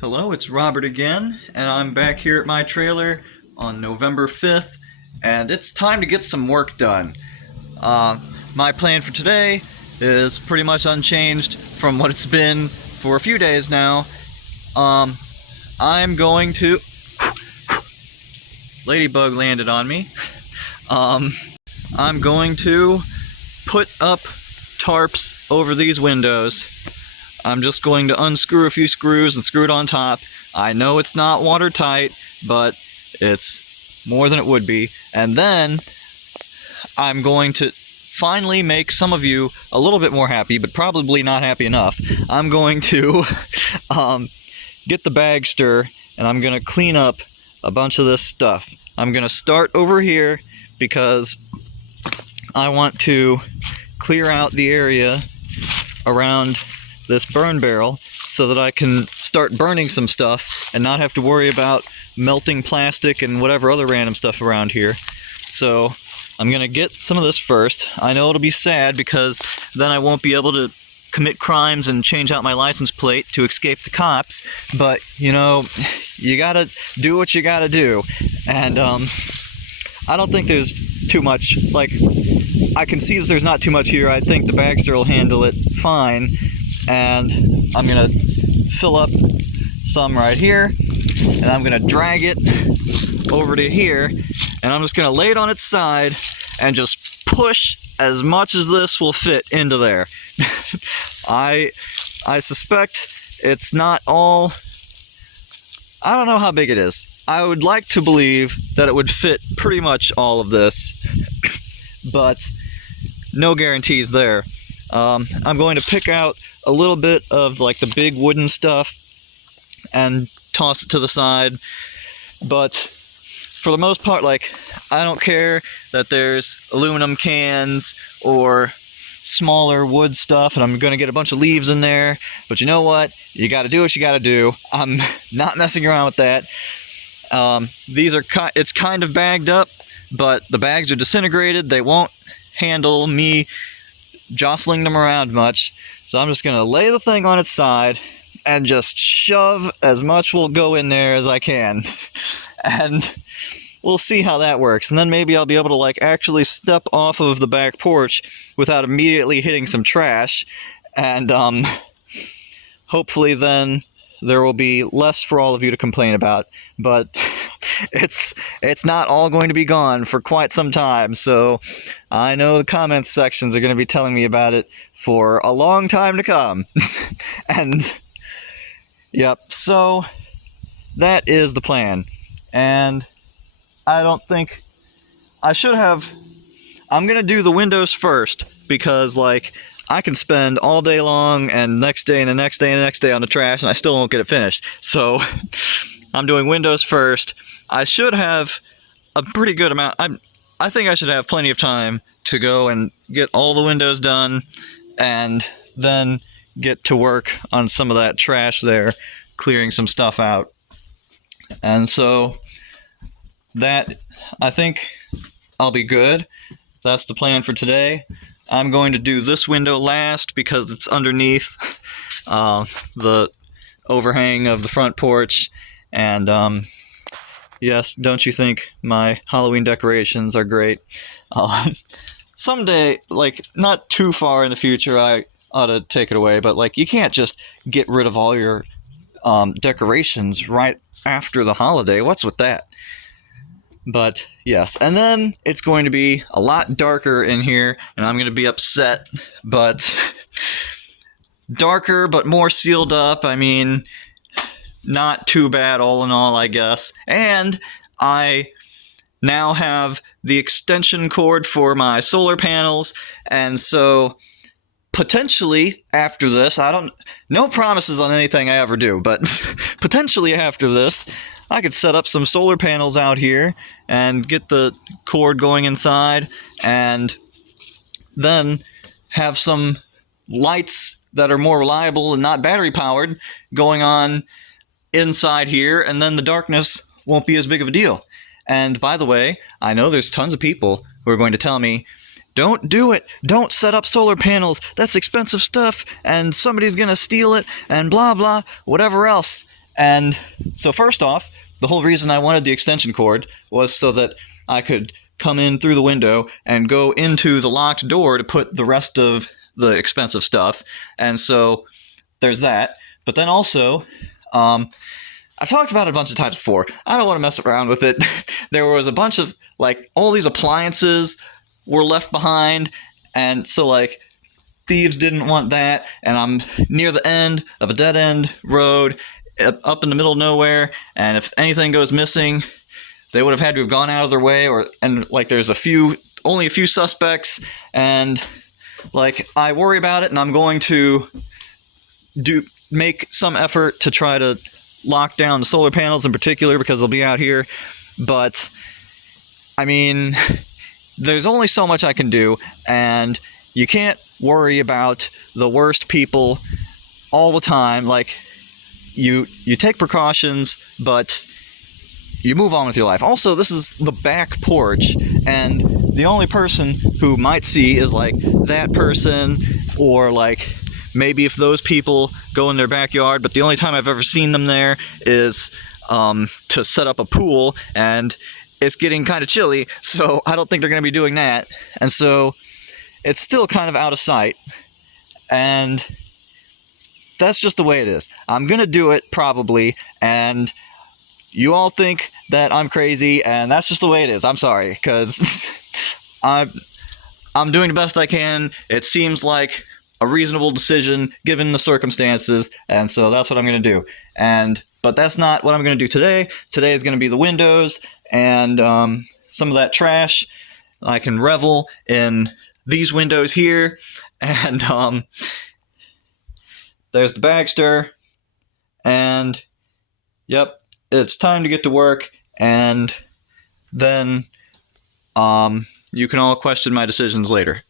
Hello, it's Robert again, and I'm back here at my trailer on November 5th, and it's time to get some work done. My plan for today is pretty much unchanged from what it's been for a few days now. I'm going to... Ladybug landed on me. I'm going to put up tarps over these windows. I'm just going to unscrew a few screws and screw it on top. I know it's not watertight, but it's more than it would be. And then I'm going to finally make some of you a little bit more happy, but probably not happy enough. I'm going to get the bagster, and I'm going to clean up a bunch of this stuff. I'm going to start over here because I want to clear out the area around this burn barrel so that I can start burning some stuff and not have to worry about melting plastic and whatever other random stuff around here. So I'm gonna get some of this first. I know it'll be sad because then I won't be able to commit crimes and change out my license plate to escape the cops, but you know, you gotta do what you gotta do. And I don't think there's too much, like, I can see that there's not too much here. I think the bagster will handle it fine. And I'm gonna fill up some right here, and I'm gonna drag it over to here, and I'm just gonna lay it on its side and just push as much as this will fit into there. I suspect it's not all, I don't know how big it is. I would like to believe that it would fit pretty much all of this, but no guarantees there. I'm going to pick out a little bit of like the big wooden stuff and toss it to the side, but for the most part, like, I don't care that there's aluminum cans or smaller wood stuff, and I'm going to get a bunch of leaves in there, but you know what? You got to do what you got to do. I'm not messing around with that. It's kind of bagged up, but the bags are disintegrated. They won't handle me jostling them around much, so I'm just gonna lay the thing on its side and just shove as much will go in there as I can. And we'll see how that works, and then maybe I'll be able to like actually step off of the back porch without immediately hitting some trash, and hopefully then there will be less for all of you to complain about. But it's not all going to be gone for quite some time, so I know the comments sections are going to be telling me about it for a long time to come. And yep, so that is the plan. And I don't think I should have, I'm going to do the windows first because like I can spend all day long and next day and the next day and the next day on the trash and I still won't get it finished. So I'm doing windows first. I should have a pretty good amount. I think I should have plenty of time to go and get all the windows done and then get to work on some of that trash there, clearing some stuff out. And so that, I think I'll be good. That's the plan for today. I'm going to do this window last because it's underneath the overhang of the front porch. And yes, don't you think my Halloween decorations are great? Someday, like not too far in the future, I ought to take it away, but like you can't just get rid of all your decorations right after the holiday. What's with that? But yes, and then it's going to be a lot darker in here, and I'm going to be upset, but darker but more sealed up. I mean, not too bad all in all, I guess. And I now have the extension cord for my solar panels, and so potentially after this, no promises on anything I ever do, but potentially after this, I could set up some solar panels out here and get the cord going inside, and then have some lights that are more reliable and not battery powered going on inside here, and then the darkness won't be as big of a deal. And by the way, I know there's tons of people who are going to tell me, don't do it, don't set up solar panels, that's expensive stuff, and somebody's gonna steal it, and blah blah, whatever else. And so first off, the whole reason I wanted the extension cord was so that I could come in through the window and go into the locked door to put the rest of the expensive stuff. And so there's that. But then also, I've talked about it a bunch of times before. I don't want to mess around with it. There was a bunch of, like, all these appliances were left behind, and so, like, thieves didn't want that, and I'm near the end of a dead-end road up in the middle of nowhere, and if anything goes missing, they would have had to have gone out of their way, and like there's only a few suspects, and like I worry about it, and I'm going to make some effort to try to lock down the solar panels in particular because they'll be out here. But I mean, there's only so much I can do, and you can't worry about the worst people all the time. Like, you take precautions, but you move on with your life. Also, this is the back porch, and the only person who might see is like that person, or like maybe if those people go in their backyard, but the only time I've ever seen them there is to set up a pool, and it's getting kind of chilly, so I don't think they're going to be doing that. And so it's still kind of out of sight, and that's just the way it is. I'm going to do it, probably, and you all think that I'm crazy, and that's just the way it is. I'm sorry, because I'm doing the best I can. It seems like a reasonable decision given the circumstances, and so that's what I'm going to do. But that's not what I'm going to do today. Today is going to be the windows and some of that trash. I can revel in these windows here, and there's the bagster, and yep, it's time to get to work, and then you can all question my decisions later.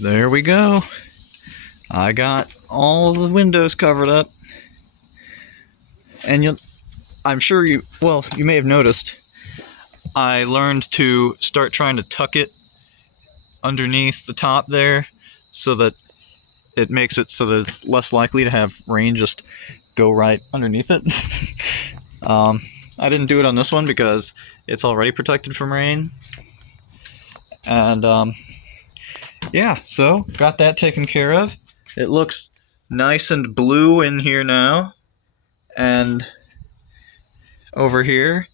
there we go. I got all the windows covered up. And I'm sure you may have noticed, I learned to start trying to tuck it underneath the top there so that it makes it so that it's less likely to have rain just go right underneath it. I didn't do it on this one because it's already protected from rain. And yeah, so got that taken care of. It looks nice and blue in here now. And over here,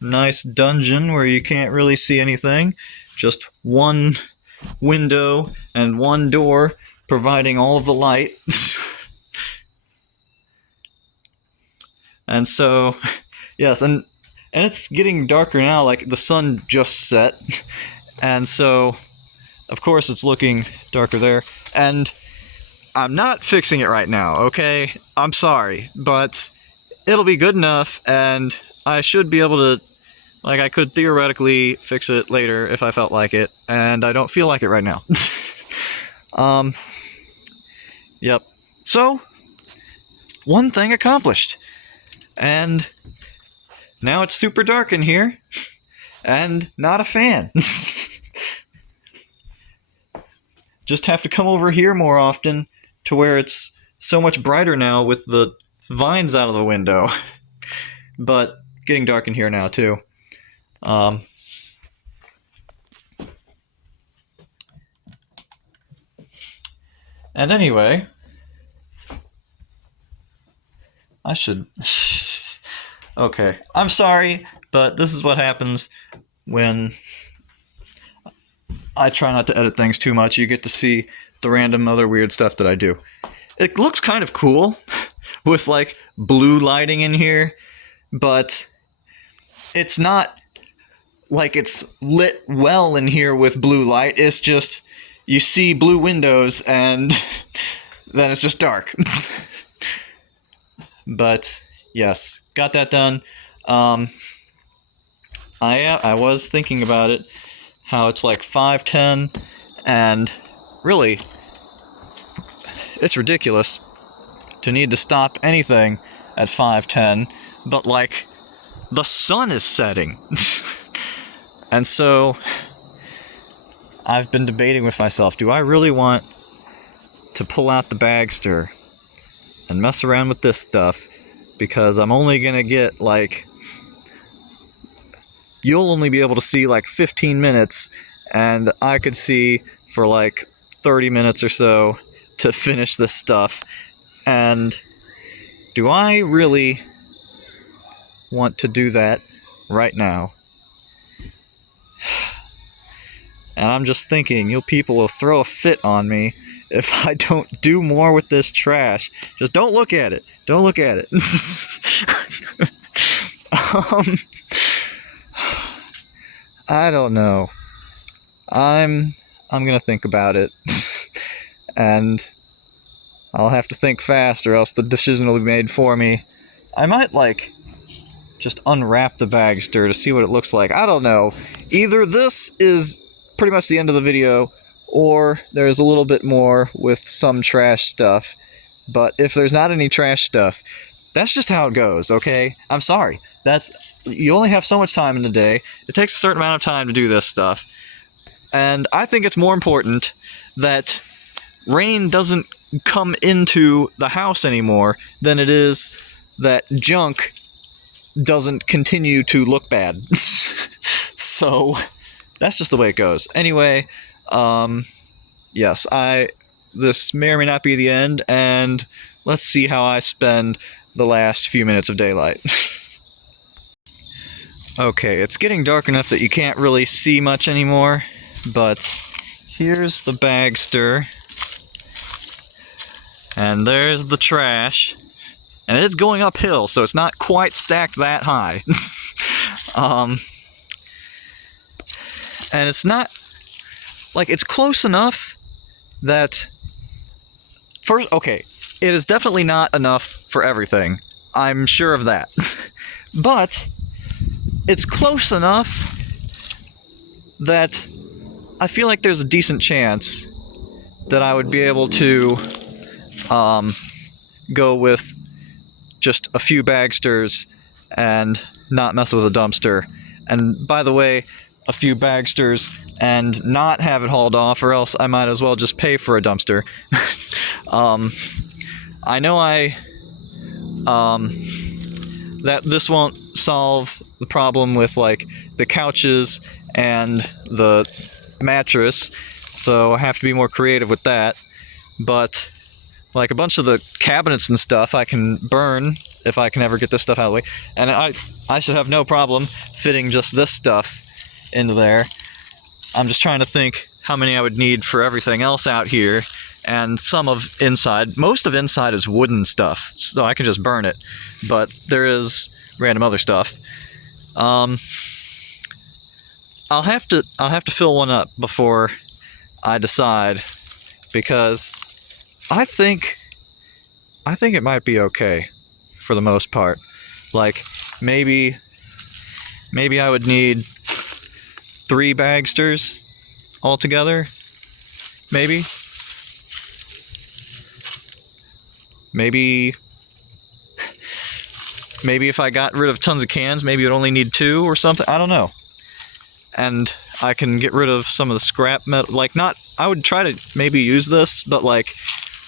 nice dungeon where you can't really see anything. Just one window and one door providing all of the light. And so, yes, and it's getting darker now, like the sun just set. And so, of course, it's looking darker there. And I'm not fixing it right now, okay? I'm sorry, but it'll be good enough, and I should be able to, like, I could theoretically fix it later if I felt like it, and I don't feel like it right now. Yep. So, one thing accomplished. And now it's super dark in here, and not a fan. Just have to come over here more often to where it's so much brighter now with the vines out of the window. But getting dark in here now too. And anyway, I should... Okay, I'm sorry, but this is what happens when I try not to edit things too much. You get to see the random other weird stuff that I do. It looks kind of cool with like blue lighting in here, but it's not like it's lit well in here with blue light. It's just you see blue windows and then it's just dark. But yes, got that done. I was thinking about it, how it's like 5:10, and really, it's ridiculous to need to stop anything at 5:10, but like, the sun is setting. And so, I've been debating with myself, do I really want to pull out the bagster and mess around with this stuff? Because I'm only gonna get like, you'll only be able to see like 15 minutes, and I could see for like 30 minutes or so to finish this stuff. And do I really want to do that right now? And I'm just thinking, you people will throw a fit on me if I don't do more with this trash. Just don't look at it. Don't look at it. I don't know. I'm gonna think about it. And I'll have to think fast or else the decision will be made for me. I might like just unwrap the bagster to see what it looks like. I don't know. Either this is pretty much the end of the video, or there's a little bit more with some trash stuff. But if there's not any trash stuff, that's just how it goes, okay? I'm sorry. You only have so much time in the day. It takes a certain amount of time to do this stuff. And I think it's more important that rain doesn't come into the house anymore than it is that junk doesn't continue to look bad. So, that's just the way it goes. Anyway, yes, this may or may not be the end, and let's see how I spend the last few minutes of daylight. Okay, it's getting dark enough that you can't really see much anymore, but here's the bagster, and there's the trash, and it is going uphill, so it's not quite stacked that high. And it's not, like, it's close enough that, first, okay, it is definitely not enough for everything. I'm sure of that. But it's close enough that I feel like there's a decent chance that I would be able to go with just a few bagsters and not mess with a dumpster. And by the way, a few bagsters and not have it hauled off, or else I might as well just pay for a dumpster. I know that this won't solve the problem with like the couches and the mattress, so I have to be more creative with that. But like a bunch of the cabinets and stuff I can burn if I can ever get this stuff out of the way, and I should have no problem fitting just this stuff into there. I'm just trying to think how many I would need for everything else out here, and some of inside. Most of inside is wooden stuff, so I can just burn it, but there is random other stuff. I'll have to fill one up before I decide, because I think it might be okay for the most part. Like maybe I would need 3 bagsters altogether. Maybe if I got rid of tons of cans, maybe it would only need 2 or something. I don't know. And I can get rid of some of the scrap metal. Like, not, I would try to maybe use this, but like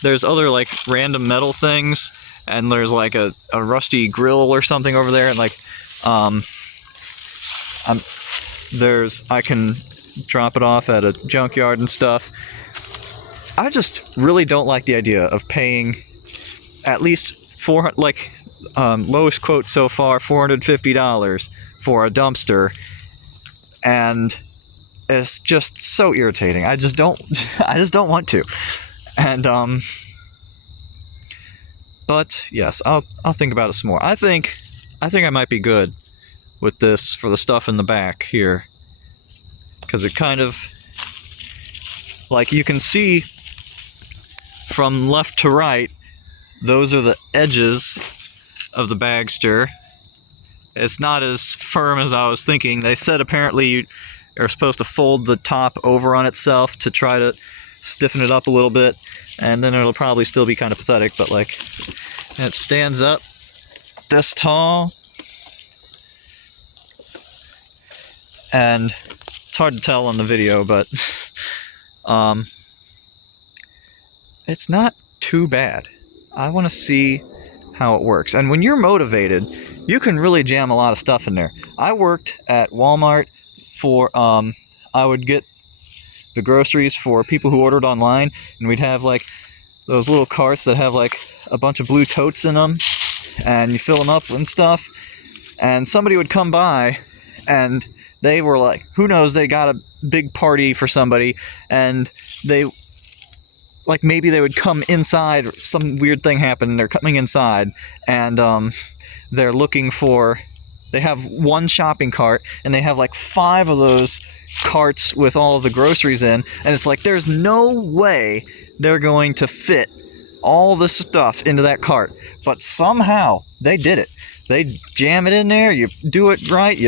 there's other like random metal things, and there's like a rusty grill or something over there, and like I can drop it off at a junkyard and stuff. I just really don't like the idea of paying at least lowest quote so far, $450 for a dumpster, and it's just so irritating. I just don't want to. And but yes, I'll think about it some more. I think I might be good with this for the stuff in the back here, because it kind of, like, you can see from left to right, those are the edges of the bagster. It's not as firm as I was thinking. They said apparently you are supposed to fold the top over on itself to try to stiffen it up a little bit, and then it'll probably still be kind of pathetic, but like, it stands up this tall, and it's hard to tell on the video, but it's not too bad. I want to see how it works. And when you're motivated, you can really jam a lot of stuff in there. I worked at Walmart for, I would get the groceries for people who ordered online, and we'd have like those little carts that have like a bunch of blue totes in them, and you fill them up and stuff, and somebody would come by, and they were like, who knows, they got a big party for somebody, and they, like, maybe they would come inside, some weird thing happened, they're coming inside, and they're looking for, they have one shopping cart, and they have like 5 of those carts with all of the groceries in, and it's like, there's no way they're going to fit all the stuff into that cart, but somehow they did it. They jam it in there, you do it right,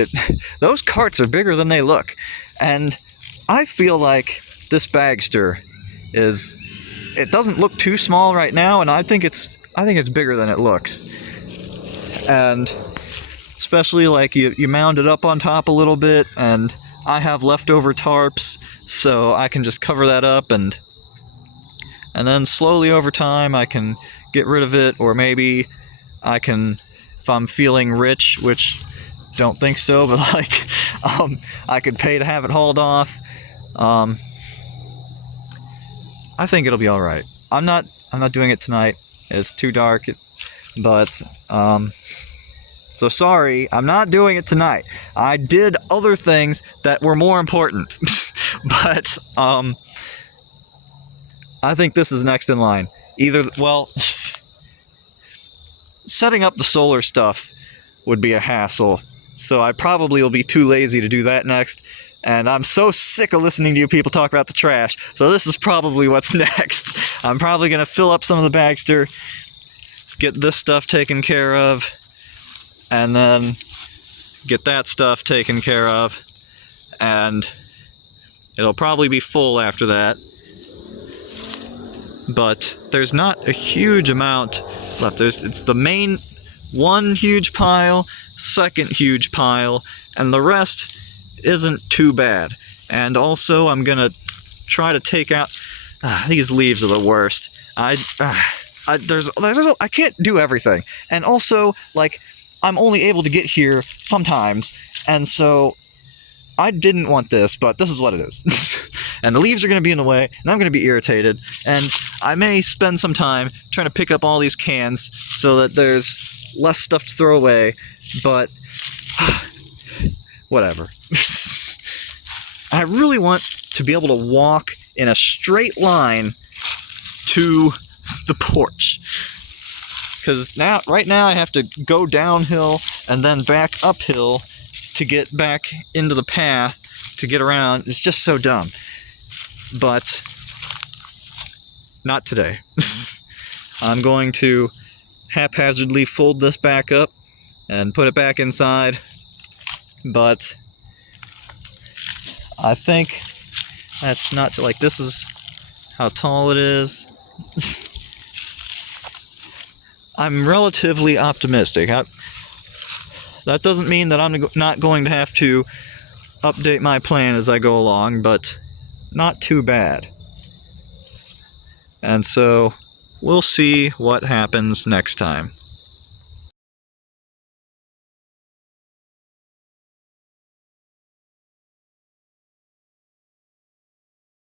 those carts are bigger than they look. And I feel like this bagster is, it doesn't look too small right now, and I think it's bigger than it looks. And especially like you mound it up on top a little bit, and I have leftover tarps, so I can just cover that up, and then slowly over time I can get rid of it, or maybe I can, if I'm feeling rich, which don't think so, but like I could pay to have it hauled off. I think it'll be all right. I'm not doing it tonight. It's too dark, but so sorry, I'm not doing it tonight. I did other things that were more important. But I think this is next in line. Either, well, setting up the solar stuff would be a hassle, so I probably will be too lazy to do that next. And I'm so sick of listening to you people talk about the trash, so this is probably what's next. I'm probably going to fill up some of the bagster, get this stuff taken care of, and then get that stuff taken care of, and it'll probably be full after that. but there's not a huge amount left. It's the main one huge pile, second huge pile, and the rest isn't too bad. And also I'm gonna try to take out these leaves are the worst. I can't do everything, and also like I'm only able to get here sometimes, and so I didn't want this, but this is what it is. And the leaves are going to be in the way, and I'm going to be irritated, and I may spend some time trying to pick up all these cans so that there's less stuff to throw away, but whatever. I really want to be able to walk in a straight line to the porch. Because right now I have to go downhill and then back uphill to get back into the path to get around. It's just so dumb. But not today. I'm going to haphazardly fold this back up and put it back inside. But I think that's not like, this is how tall it is. I'm relatively optimistic. That doesn't mean that I'm not going to have to update my plan as I go along, but not too bad. And so we'll see what happens next time.